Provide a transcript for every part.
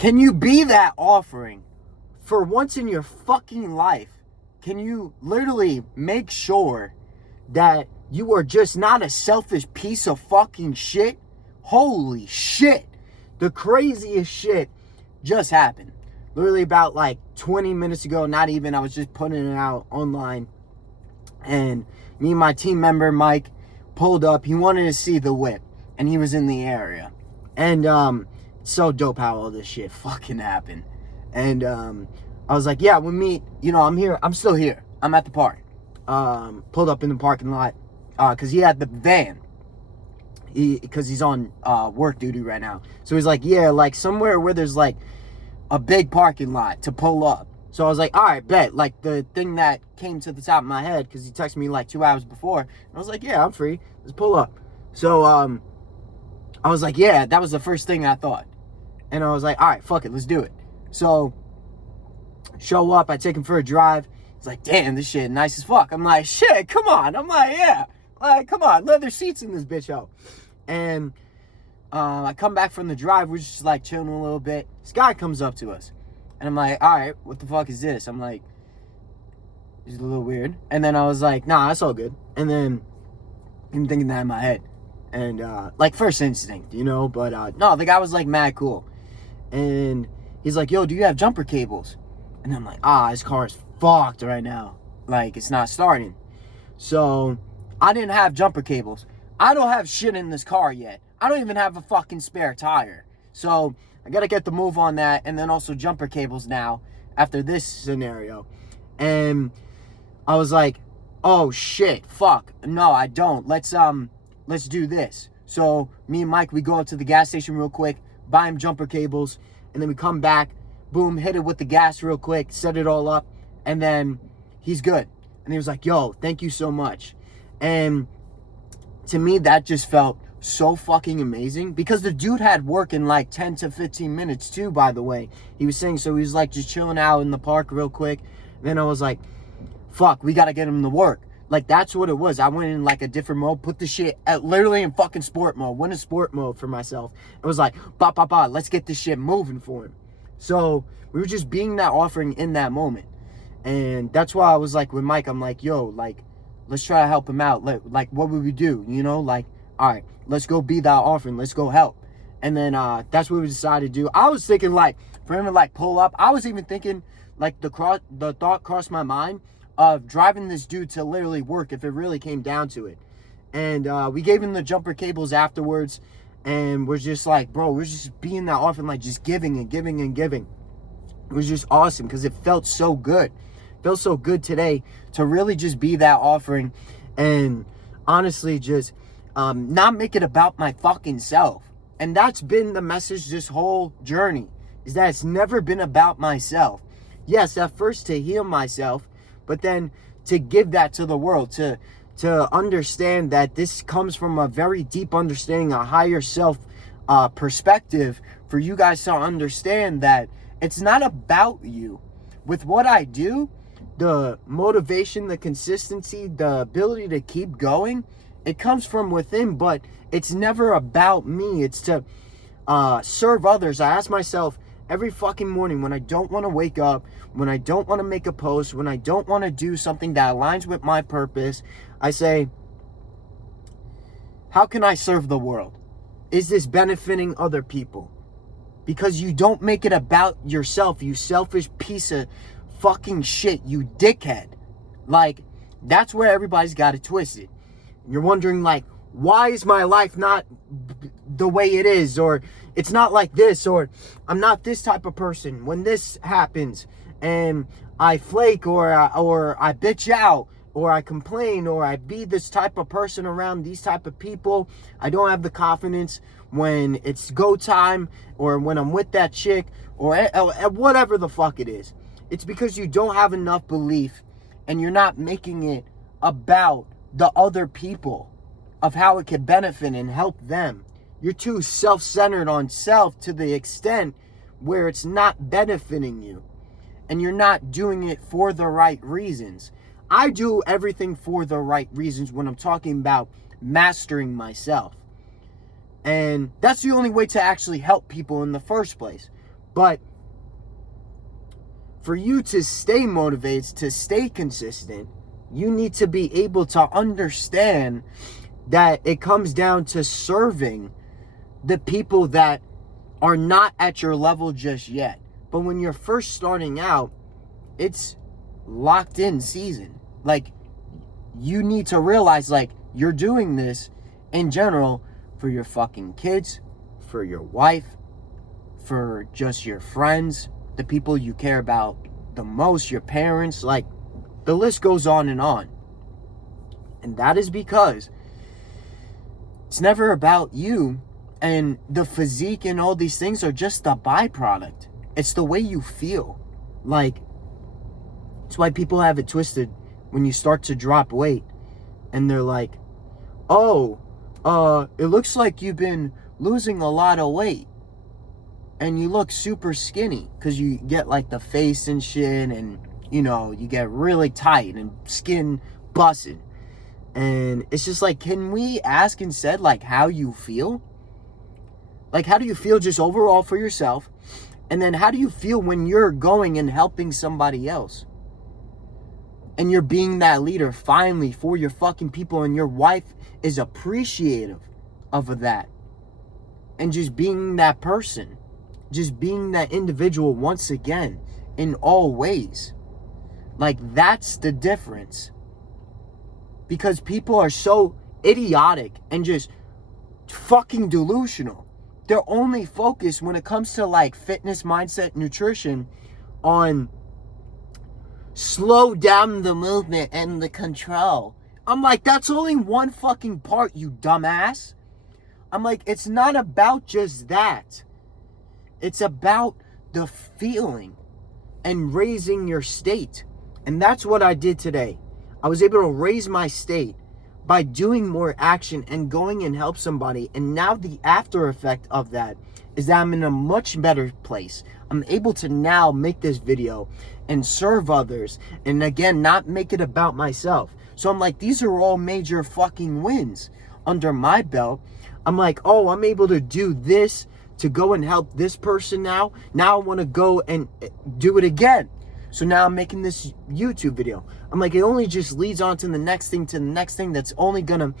Can you be that offering for once in your fucking life? Can you literally make sure that you are just not a selfish piece of fucking shit? Holy shit. The craziest shit just happened. Literally about like 20 minutes ago, not even, I was just putting it out online. And me and my team member, Mike, pulled up. He wanted to see the whip. And he was in the area. And so dope how all this shit fucking happened. And I was like, yeah, we'll meet. You know, I'm here. I'm still here. I'm at the park. Pulled up in the parking lot because he had the van. Because he's on work duty right now. So he's like, yeah, like somewhere where there's like a big parking lot to pull up. So I was like, all right, bet. Like the thing that came to the top of my head, because he texted me like 2 hours before. And I was like, yeah, I'm free. Let's pull up. So I was like, yeah, that was the first thing I thought. And I was like, all right, fuck it, let's do it. So show up, I take him for a drive. He's like, damn, this shit nice as fuck. I'm like, shit, come on. I'm like, yeah. Like, come on, leather seats in this bitch out. And I come back from the drive. We're just like chilling a little bit. This guy comes up to us. And I'm like, all right, what the fuck is this? I'm like, it's a little weird. And then I was like, nah, that's all good. And then I'm thinking that in my head. And like first instinct, you know. But no, the guy was like mad cool. And he's like, yo, do you have jumper cables? And I'm like, his car is fucked right now. Like, it's not starting. So I didn't have jumper cables. I don't have shit in this car yet. I don't even have a fucking spare tire. So I gotta get the move on that. And then also jumper cables now after this scenario. And I was like, oh shit, fuck. No, I don't. Let's do this. So me and Mike, we go up to the gas station real quick, buy him jumper cables, and then we come back, boom, hit it with the gas real quick, set it all up, and then he's good. And he was like, yo, thank you so much. And to me, that just felt so fucking amazing, because the dude had work in like 10 to 15 minutes too, by the way. He was saying, so he was like just chilling out in the park real quick. And then I was like, fuck, we gotta get him to work. Like, that's what it was. I went in like a different mode, put the shit literally in fucking sport mode, went in sport mode for myself. It was like, let's get this shit moving for him. So we were just being that offering in that moment. And that's why I was like with Mike, I'm like, yo, like, let's try to help him out. Like, what would we do? You know, like, all right, let's go be that offering. Let's go help. And then that's what we decided to do. I was thinking like for him to like pull up. I was even thinking like the thought crossed my mind of driving this dude to literally work if it really came down to it. And we gave him the jumper cables afterwards. And we're just like, bro, we're just being that offering, like just giving and giving and giving. It was just awesome because it felt so good. It felt so good today to really just be that offering. And honestly, just not make it about my fucking self. And that's been the message this whole journey, is that it's never been about myself. Yes, at first to heal myself, but then to give that to the world, to understand that this comes from a very deep understanding, a higher self perspective, for you guys to understand that it's not about you. With what I do, the motivation, the consistency, the ability to keep going, it comes from within, but it's never about me. It's to serve others. I ask myself every fucking morning when I don't want to wake up, when I don't want to make a post, when I don't want to do something that aligns with my purpose, I say, how can I serve the world? Is this benefiting other people? Because you don't make it about yourself, you selfish piece of fucking shit, you dickhead. Like, that's where everybody's got it twisted. You're wondering, like, why is my life not the way it is? Or it's not like this, or I'm not this type of person. When this happens and I flake, or I bitch out, or I complain, or I be this type of person around these type of people, I don't have the confidence when it's go time, or when I'm with that chick, or whatever the fuck it is. It's because you don't have enough belief, and you're not making it about the other people, of how it can benefit and help them. You're too self-centered on self to the extent where it's not benefiting you, and you're not doing it for the right reasons. I do everything for the right reasons when I'm talking about mastering myself. And that's the only way to actually help people in the first place. But for you to stay motivated, to stay consistent, you need to be able to understand that it comes down to serving the people that are not at your level just yet. But when you're first starting out, it's locked in season. Like, you need to realize, like, you're doing this in general for your fucking kids, for your wife, for just your friends, the people you care about the most, your parents. Like, the list goes on. And that is because it's never about you, and the physique and all these things are just a byproduct. It's the way you feel. Like, it's why people have it twisted when you start to drop weight and they're like, oh, it looks like you've been losing a lot of weight and you look super skinny, because you get like the face and shit, and you know, you get really tight and skin busted. And it's just like, can we ask instead, like, how you feel? Like, how do you feel just overall for yourself? And then how do you feel when you're going and helping somebody else? And you're being that leader finally for your fucking people, and your wife is appreciative of that. And just being that person. Just being that individual once again in all ways. Like, that's the difference. Because people are so idiotic and just fucking delusional. They're only focused when it comes to like fitness, mindset, nutrition on slow down the movement and the control. I'm like, that's only one fucking part, you dumbass. I'm like, it's not about just that. It's about the feeling and raising your state. And that's what I did today. I was able to raise my state by doing more action and going and help somebody. And now the after effect of that is that I'm in a much better place. I'm able to now make this video and serve others. And again, not make it about myself. So I'm like, these are all major fucking wins under my belt. I'm like, oh, I'm able to do this to go and help this person now. Now I want to go and do it again. So now I'm making this YouTube video. I'm like, it only just leads on to the next thing that's only gonna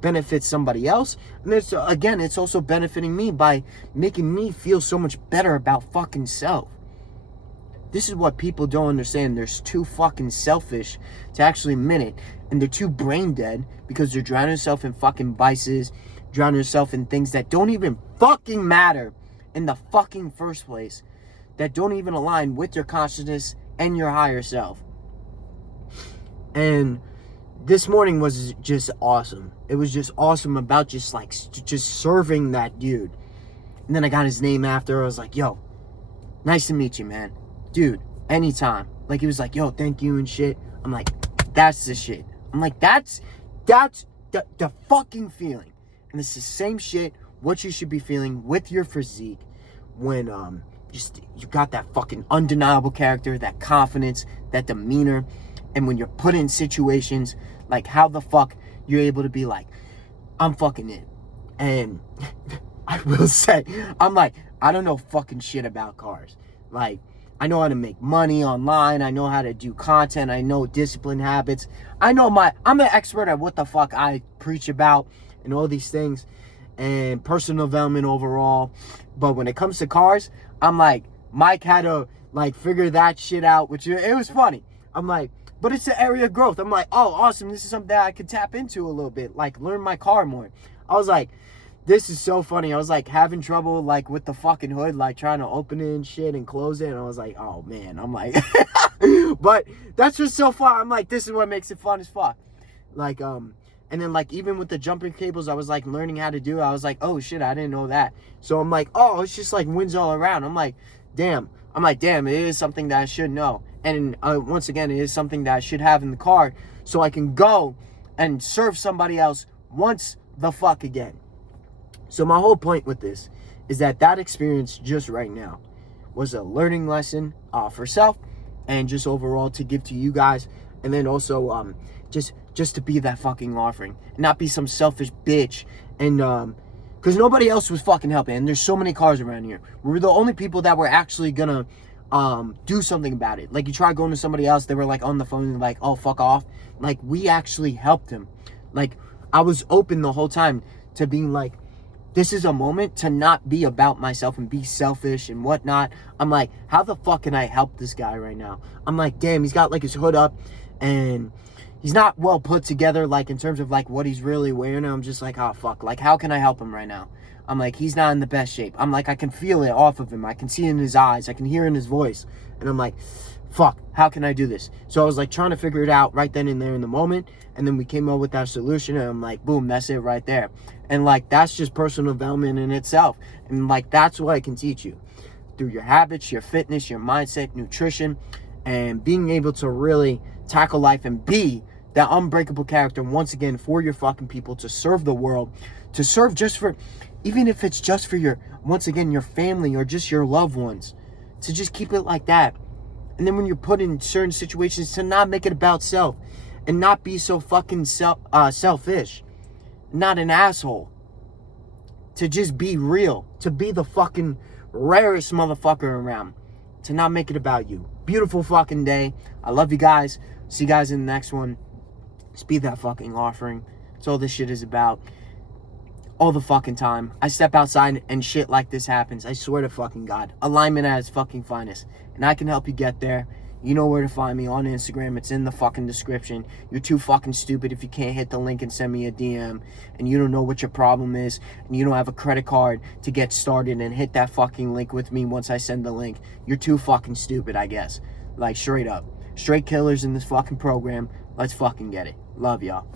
benefit somebody else. And it's, again, it's also benefiting me by making me feel so much better about fucking self. This is what people don't understand. They're too fucking selfish to actually admit it. And they're too brain dead because they're drowning themselves in fucking vices, drowning themselves in things that don't even fucking matter in the fucking first place, that don't even align with your consciousness and your higher self. And this morning was just awesome. It was just awesome about just like, just serving that dude. And then I got his name after. I was like, yo, nice to meet you, man. Dude, anytime. Like, he was like, yo, thank you and shit. I'm like, that's the shit. I'm like, that's the fucking feeling. And it's the same shit what you should be feeling with your physique when just you got that fucking undeniable character, that confidence, that demeanor. And when you're put in situations, like, how the fuck you're able to be like, I'm fucking in. And I will say, I'm like, I don't know fucking shit about cars. Like, I know how to make money online. I know how to do content. I know discipline habits. I'm an expert at what the fuck I preach about and all these things and personal development overall. But when it comes to cars, I'm like, Mike had to like figure that shit out, which it was funny. I'm like, but it's an area of growth. I'm like, oh, awesome. This is something that I could tap into a little bit, like learn my car more. I was like, this is so funny. I was like having trouble like with the fucking hood, like trying to open it and shit and close it. And I was like, oh man, I'm like, but that's just so fun. I'm like, this is what makes it fun as fuck. Like, and then like even with the jumping cables, I was like learning how to do it. I was like, oh shit, I didn't know that. So I'm like, oh, it's just like wins all around. I'm like, damn, it is something that I should know. And once again, it is something that I should have in the car so I can go and serve somebody else once the fuck again. So my whole point with this is that experience just right now was a learning lesson for self and just overall to give to you guys. And then also just to be that fucking offering and not be some selfish bitch and Because nobody else was fucking helping. And there's so many cars around here. We were the only people that were actually gonna do something about it. Like, you try going to somebody else, they were like on the phone and like, oh, fuck off. Like, we actually helped him. Like, I was open the whole time to being like, this is a moment to not be about myself and be selfish and whatnot. I'm like, how the fuck can I help this guy right now? I'm like, damn, he's got like his hood up and he's not well put together, like in terms of like what he's really wearing. I'm just like, oh fuck, like how can I help him right now? I'm like, he's not in the best shape. I'm like, I can feel it off of him. I can see it in his eyes. I can hear it in his voice. And I'm like, fuck, how can I do this? So I was like trying to figure it out right then and there in the moment. And then we came up with that solution and I'm like, boom, that's it right there. And like, that's just personal development in itself. And like, that's what I can teach you through your habits, your fitness, your mindset, nutrition, and being able to really tackle life and be that unbreakable character once again for your fucking people, to serve the world, to serve just for, even if it's just for your, once again, your family or just your loved ones, to just keep it like that. And then when you're put in certain situations, to not make it about self and not be so fucking selfish, not an asshole, to just be real, to be the fucking rarest motherfucker around, to not make it about you. Beautiful fucking day. I love you guys. See you guys in the next one. Just be that fucking offering. That's all this shit is about. All the fucking time. I step outside and shit like this happens. I swear to fucking God. Alignment at its fucking finest. And I can help you get there. You know where to find me on Instagram. It's in the fucking description. You're too fucking stupid if you can't hit the link and send me a DM. And you don't know what your problem is. And you don't have a credit card to get started and hit that fucking link with me once I send the link. You're too fucking stupid, I guess. Like, straight up. Straight killers in this fucking program. Let's fucking get it. Love y'all.